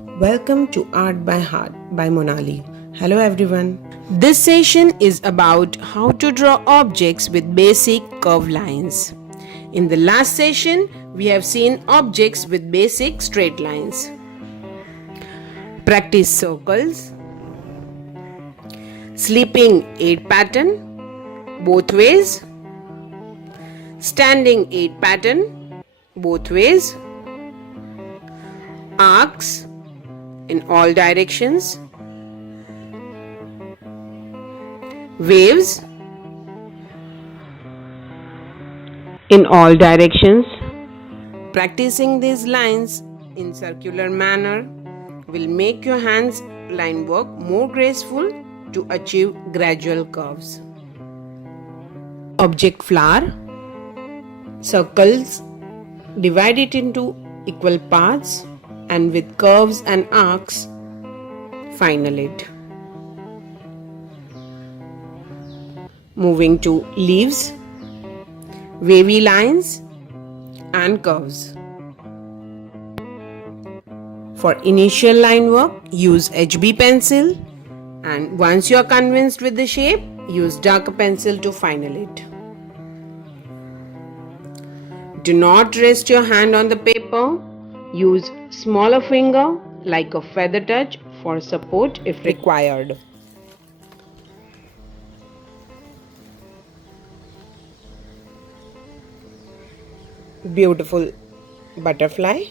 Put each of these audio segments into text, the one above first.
Welcome to Art by Heart by Monali. Hello everyone. This session is about how to draw objects with basic curved lines. In the last session, we have seen objects with basic straight lines. Practice circles, sleeping 8 pattern, both ways, standing 8 pattern, both ways, arcs in all directions, waves in all directions. Practicing these lines in circular manner will make your hands line work more graceful to achieve gradual curves. Object flower, circles, divide it into equal parts and with curves and arcs, final it. Moving to leaves, wavy lines and curves. For initial line work, use HB pencil, and once you are convinced with the shape, use darker pencil to final it. Do not rest your hand on the paper. Use smaller finger like a feather touch for support if required. Beautiful butterfly.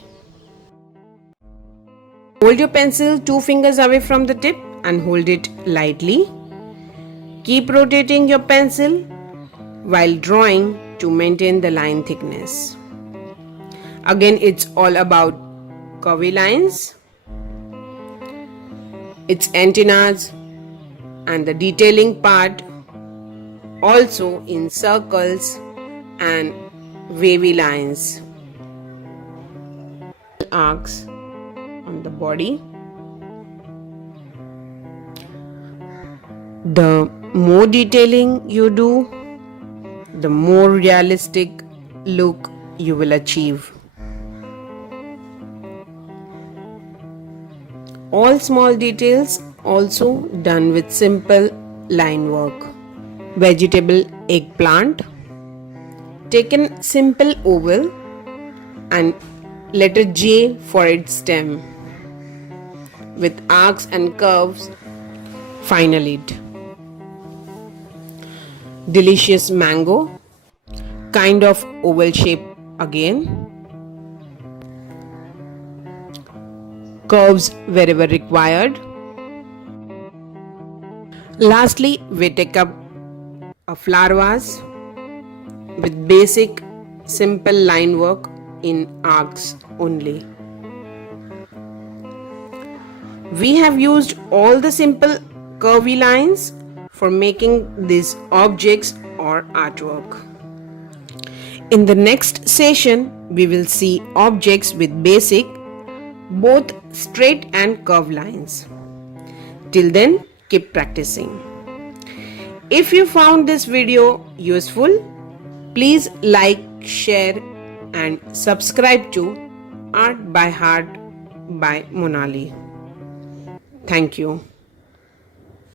Hold your pencil 2 fingers away from the tip and hold it lightly. Keep rotating your pencil while drawing to maintain the line thickness. Again, it's all about curvy lines, its antennas and the detailing part, also in circles and wavy lines, arcs on the body. The more detailing you do, the more realistic look you will achieve. All small details also done with simple line work. Vegetable eggplant. Take a simple oval and letter J for its stem. With arcs and curves, final it. Delicious mango. Kind of oval shape again. Curves wherever required. Lastly, we take up a flower vase with basic simple line work in arcs only. We have used all the simple curvy lines for making these objects or artwork. In the next session, we will see objects with basic both straight and curved lines. Till then, keep practicing. If you found this video useful, please like, share and subscribe to Art by Heart by Monali. Thank you.